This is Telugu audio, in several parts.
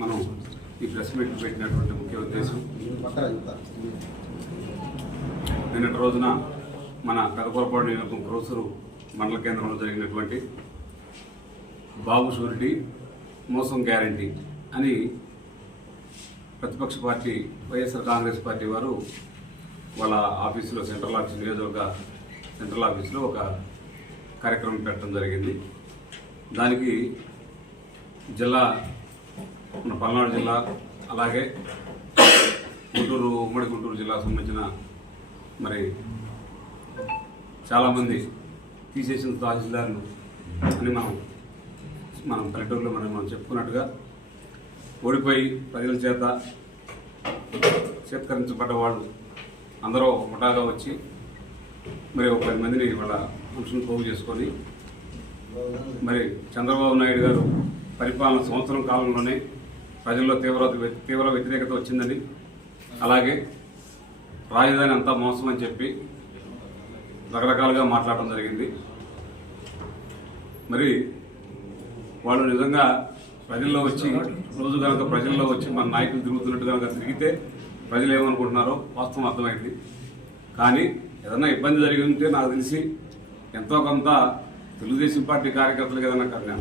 మనం ఈ ప్రెస్ మీట్ పెట్టినటువంటి ముఖ్య ఉద్దేశం. నిన్నటి రోజున మన పెదకొరపాడు నియోజకవర్గం క్రోసూరు మండల కేంద్రంలో జరిగినటువంటి బాబు షూరిటీ మోసం గ్యారంటీ అని ప్రతిపక్ష పార్టీ వైఎస్ఆర్ కాంగ్రెస్ పార్టీ వారు వాళ్ళ ఆఫీసులో సెంట్రల్ ఆఫీస్ నియోజకవర్గ సెంట్రల్ ఆఫీసులో ఒక కార్యక్రమం పెట్టడం జరిగింది. దానికి జిల్లా మన పల్నాడు జిల్లా అలాగే గుంటూరు ఉమ్మడి గుంటూరు జిల్లాకు సంబంధించిన మరి చాలామంది తీసేసిన తహసీల్దారులు అని మనం మనం పల్లెటూరులో మనం మనం చెప్పుకున్నట్టుగా ఓడిపోయి ప్రజల చేత చేత్కరించబడ్డ వాళ్ళు అందరూ ముఠాగా వచ్చి మరి ఒక పది మందిని వాళ్ళ మనుషులను పోగు చేసుకొని మరి చంద్రబాబు నాయుడు గారు పరిపాలన సంవత్సరం కాలంలోనే ప్రజల్లో తీవ్ర తీవ్ర వ్యతిరేకత వచ్చిందని అలాగే రాజధాని అంతా మోసం అని చెప్పి రకరకాలుగా మాట్లాడటం జరిగింది. మరి వాళ్ళు నిజంగా ప్రజల్లో వచ్చి రోజు కనుక ప్రజల్లో వచ్చి మన నాయకులు తిరుగుతున్నట్టు కనుక తిరిగితే ప్రజలు ఏమనుకుంటున్నారో వాస్తవం అర్థమైంది. కానీ ఏదన్నా ఇబ్బంది జరిగి ఉంటే నాకు తెలిసి ఎంతో కొంత తెలుగుదేశం పార్టీ కార్యకర్తలకు ఏదైనా కన్నా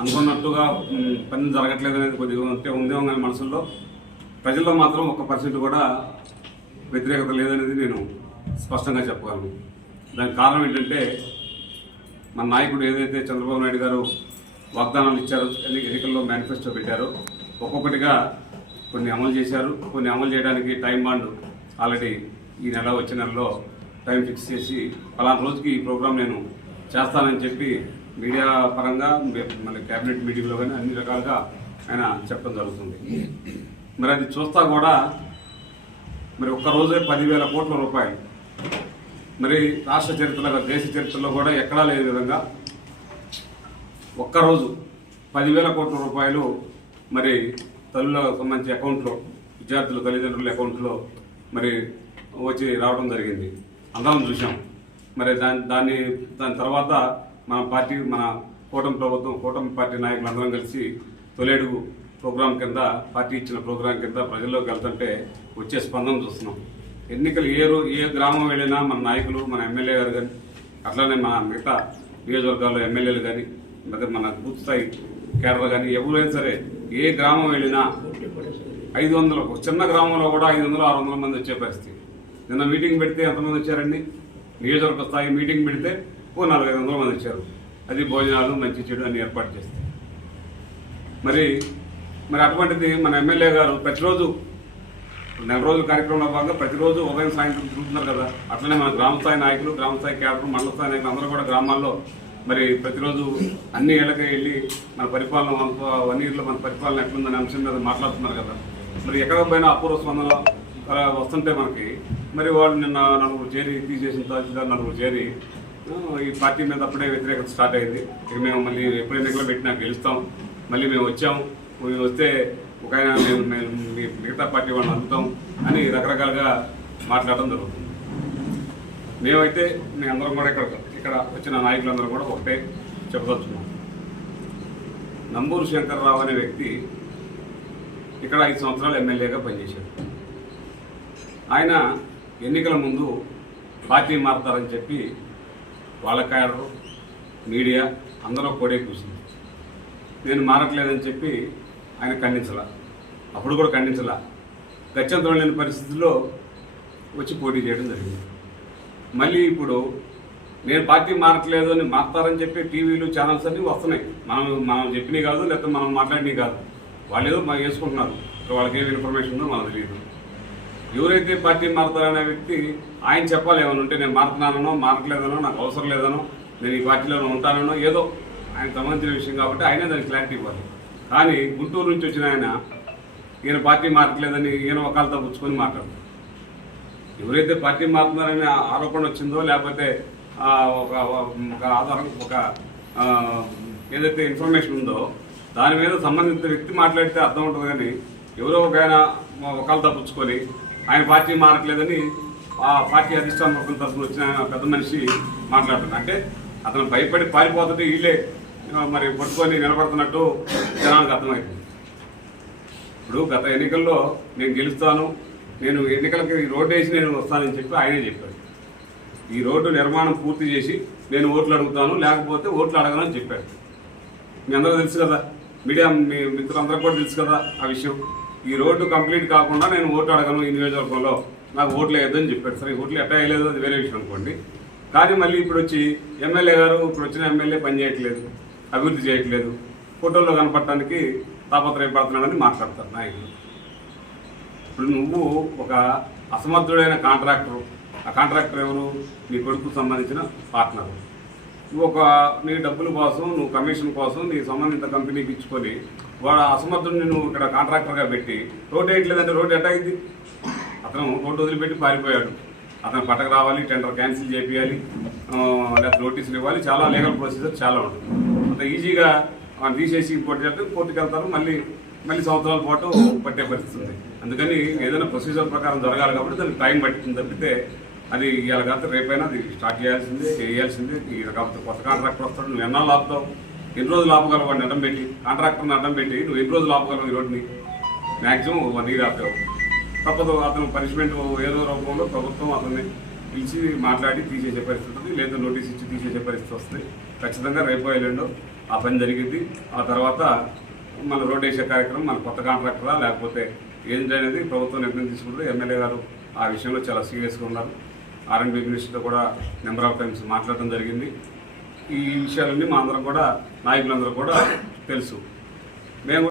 అనుకున్నట్టుగా పని జరగట్లేదు అనేది కొద్దిగా ఉంటే ఉందేమో కానీ మనసుల్లో. ప్రజల్లో మాత్రం ఒక పర్సెంట్ కూడా వ్యతిరేకత లేదనేది నేను స్పష్టంగా చెప్పగలను. దానికి కారణం ఏంటంటే మన నాయకుడు ఏదైతే చంద్రబాబు నాయుడు గారు వాగ్దానాలు ఇచ్చారో ఎన్నికల్లో మేనిఫెస్టో పెట్టారో ఒక్కొక్కటిగా కొన్ని అమలు చేశారు. కొన్ని అమలు చేయడానికి టైం బాండ్ ఆల్రెడీ ఈ నెల వచ్చే నెలలో టైం ఫిక్స్ చేసి పలానా రోజుకి ఈ ప్రోగ్రాం నేను చేస్తానని చెప్పి మీడియా పరంగా మన క్యాబినెట్ మీటింగ్లో కానీ అన్ని రకాలుగా ఆయన చెప్పడం జరుగుతుంది. మరి అది చూస్తా కూడా మరి ఒక్కరోజే పదివేల కోట్ల రూపాయలు. మరి రాష్ట్ర చరిత్రలో దేశ చరిత్రలో కూడా ఎక్కడా లేని విధంగా ఒక్కరోజు పదివేల కోట్ల రూపాయలు మరి తల్లులకు సంబంధించి అకౌంట్లో విద్యార్థుల తల్లిదండ్రుల అకౌంట్లో మరి వచ్చి రావడం జరిగింది. అందరం చూసాం మరి దాని దాన్ని దాని తర్వాత మన పార్టీ మన కూటమి ప్రభుత్వం కూటమి పార్టీ నాయకులందరం కలిసి తొలేడు ప్రోగ్రాం కింద పార్టీ ఇచ్చిన ప్రోగ్రాం కింద ప్రజల్లోకి వెళ్తుంటే వచ్చే స్పందన చూస్తున్నాం. ఎన్నికలు ఏ రో ఏ గ్రామం వెళ్ళినా మన నాయకులు మన ఎమ్మెల్యే గారు కానీ అట్లానే మన మిగతా నియోజకవర్గాల్లో ఎమ్మెల్యేలు కానీ మన బూత్ స్థాయి కేడర్ కానీ ఎవరైనా సరే ఏ గ్రామం వెళ్ళినా ఐదు వందలు చిన్న గ్రామంలో కూడా ఐదు వందలు ఆరు వందల మంది వచ్చే పరిస్థితి. నిన్న మీటింగ్ పెడితే ఎంతమంది వచ్చారండి? నియోజకవర్గ స్థాయి మీటింగ్ పెడితే ఓ నాలుగైదు వందల మంది వచ్చారు. అది భోజనాలు మంచి చెడు అన్ని ఏర్పాటు చేస్తే మరి మరి అటువంటిది మన ఎమ్మెల్యే గారు ప్రతిరోజు నెల రోజుల కార్యక్రమంలో భాగంగా ప్రతిరోజు ఉదయం సాయంత్రం తిరుగుతున్నారు కదా. అట్లనే మన గ్రామ స్థాయి నాయకులు గ్రామ స్థాయి క్యాడర్ మండల స్థాయి నాయకులు అందరూ కూడా గ్రామాల్లో మరి ప్రతిరోజు అన్ని ఏళ్ళకి వెళ్ళి మన పరిపాలన వన్ ఇయర్లో మన పరిపాలన ఎట్లుందనే అంశం మీద మాట్లాడుతున్నారు కదా. మరి ఎక్కడ పోయినా అపూర్వ స్పందన అలా వస్తుంటే మనకి మరి వాళ్ళు నిన్న నలుగురు చేరి తీసేసిన తహసీల్దార్ నలుగురు చేరి ఈ పార్టీ మీద అప్పుడే వ్యతిరేకత స్టార్ట్ అయింది. ఇక మేము మళ్ళీ ఎప్పుడు ఎన్నికలు పెట్టినా గెలుస్తాం. మళ్ళీ మేము వచ్చాము మేము వస్తే ఒక ఆయన మేము మేము మీ మిగతా పార్టీ వాళ్ళని అందుతాం అని రకరకాలుగా మాట్లాడడం జరుగుతుంది. మేమైతే మీ అందరం కూడా ఇక్కడ ఇక్కడ వచ్చిన నాయకులందరూ కూడా ఒకటే చెప్పదలుచున్నాం నంబూరు శంకర్రావు అనే వ్యక్తి ఇక్కడ ఐదు సంవత్సరాలు ఎమ్మెల్యేగా పనిచేశాడు. ఆయన ఎన్నికల ముందు పార్టీ మారుతారని చెప్పి వాళ్ళ మీడియా అందరూ కోడే కూర్చుంది నేను మారట్లేదని చెప్పి ఆయన ఖండించలా. అప్పుడు కూడా ఖండించలా. గత్యంతరం లేని పరిస్థితుల్లో వచ్చి పోటీ చేయడం జరిగింది. మళ్ళీ ఇప్పుడు నేను పార్టీ మారట్లేదు అని మారుతారని చెప్పి టీవీలు ఛానల్స్ అన్నీ వస్తున్నాయి. మనం మనం చెప్పినవి కాదు లేకపోతే మనం మాట్లాడినవి కాదు. వాళ్ళు ఏదో మనం వేసుకుంటున్నారు. వాళ్ళకి ఏం ఇన్ఫర్మేషన్ ఉందో మనకు తెలియదు. ఎవరైతే పార్టీ మారుతారనే వ్యక్తి ఆయన చెప్పాలి ఏమైనా ఉంటే నేను మారుతున్నానో మారట్లేదనో నాకు అవసరం లేదనో నేను ఈ పార్టీలో ఉంటానో ఏదో ఆయన సంబంధించిన విషయం కాబట్టి ఆయనే దానికి క్లారిటీ ఇవ్వాలి. కానీ గుంటూరు నుంచి వచ్చిన ఆయన ఈయన పార్టీ మారట్లేదని ఈయన ఒకళ్ళతో పుచ్చుకొని మాట్లాడతారు ఎవరైతే పార్టీ మారుతున్నారని ఆరోపణ వచ్చిందో లేకపోతే ఒక ఒక ఆధారం ఒక ఏదైతే ఇన్ఫర్మేషన్ ఉందో దాని మీద సంబంధిత వ్యక్తి మాట్లాడితే అర్థం ఉంటుంది కానీ ఎవరో ఒక ఆయన ఒకళ్ళు తప్పించుకొని ఆయన పార్టీ మారట్లేదని ఆ పార్టీ అధిష్టాన వర్గం తరఫున వచ్చిన పెద్ద మనిషి మాట్లాడుతున్నారు అంటే అతను భయపడి పారిపోతుంటే వీళ్ళే మరి పట్టుకొని నిలబడుతున్నట్టు జనానికి అర్థమైంది. ఇప్పుడు గత ఎన్నికల్లో నేను గెలుస్తాను నేను ఎన్నికలకి ఈ రోడ్డు వేసి నేను వస్తానని చెప్పి ఆయనే చెప్పాడు. ఈ రోడ్డు నిర్మాణం పూర్తి చేసి నేను ఓట్లు అడుగుతాను లేకపోతే ఓట్లు అడగనని చెప్పాడు. మీ అందరూ తెలుసు కదా మీడియా మీ మిత్రులందరూ కూడా తెలుసు కదా ఆ విషయం. ఈ రోడ్డు కంప్లీట్ కాకుండా నేను ఓటు అడగను ఈ నియోజకవర్గంలో. నాకు ఓట్లు వేయద్దని చెప్పాడు సరే ఓట్లు ఎట్టా వేయలేదు అది వేరే విషయం అనుకోండి. కానీ మళ్ళీ ఇప్పుడు వచ్చి ఎమ్మెల్యే గారు ఇప్పుడు వచ్చిన ఎమ్మెల్యే పని చేయట్లేదు అభివృద్ధి చేయట్లేదు ఫోటోల్లో కనపడటానికి తాపత్రయపడుతున్నాడని మాట్లాడతారు నాయకులు. ఇప్పుడు నువ్వు ఒక అసమర్థుడైన కాంట్రాక్టర్ ఆ కాంట్రాక్టర్ ఎవరు? నీ కొడుకు సంబంధించిన పార్ట్నరు. నువ్వు ఒక నీ డబ్బుల కోసం నువ్వు కమిషన్ కోసం నీ సంబంధిత కంపెనీకి ఇచ్చుకొని వాడు అసమర్థుడిని నువ్వు ఇక్కడ కాంట్రాక్టర్గా పెట్టి రోడ్డు వేయట్లేదంటే రోడ్డు ఎట్టా అయింది? అతను రోడ్డు వదిలిపెట్టి పారిపోయాడు. అతను పట్టకు రావాలి టెండర్ క్యాన్సిల్ చేయాలి లేకపోతే నోటీసులు ఇవ్వాలి చాలా లీగల్ ప్రొసీజర్ చాలా ఉంటుంది. అంత ఈజీగా వాడిని తీసేసి ఇంకోటి చేస్తే కోర్టుకు వెళ్తారు మళ్ళీ మళ్ళీ సంవత్సరాల పాటు పట్టే పరిస్థితి ఉంది అందుకని ఏదైనా ప్రొసీజర్ ప్రకారం జరగాలి కాబట్టి దానికి టైం పట్టింది తప్పితే అది ఇవాళ కాదు రేపైనా అది స్టార్ట్ చేయాల్సిందే చేయాల్సిందే. ఇది కాకపోతే కొత్త కాంట్రాక్టర్ వస్తాడు నువ్వు ఎన్నో ఆపుతావు ఎన్ని రోజులు ఆపగలవు వాడిని అడ్డం పెట్టి? కాంట్రాక్టర్ని అడ్డం పెట్టి నువ్వు ఎన్ని రోజులు ఆపగలవు ఈ రోడ్ని మ్యాక్సిమం వన్ ఇయర్ ఆపావు తప్పదు అతను పనిష్మెంట్ ఏదో రూపంలో ప్రభుత్వం అతన్ని పిలిచి మాట్లాడి తీసేసే పరిస్థితి ఉంది లేదా నోటీస్ ఇచ్చి తీసేసే పరిస్థితి వస్తుంది. ఖచ్చితంగా రేపు ఎల్లుండో ఆ పని జరిగింది ఆ తర్వాత మన రోడ్ వేసే కార్యక్రమం మన కొత్త కాంట్రాక్టరా లేకపోతే ఏంటి అనేది ప్రభుత్వం నిర్ణయం తీసుకుంటుంది. ఎమ్మెల్యే గారు ఆ విషయంలో చాలా సీరియస్గా ఉన్నారు. ఆర్ఎండ్బి మినిస్టర్తో కూడా నెంబర్ ఆఫ్ టైమ్స్ మాట్లాడడం జరిగింది. ఈ విషయాలన్నీ మా అందరం కూడా నాయకులందరూ కూడా తెలుసు. మేము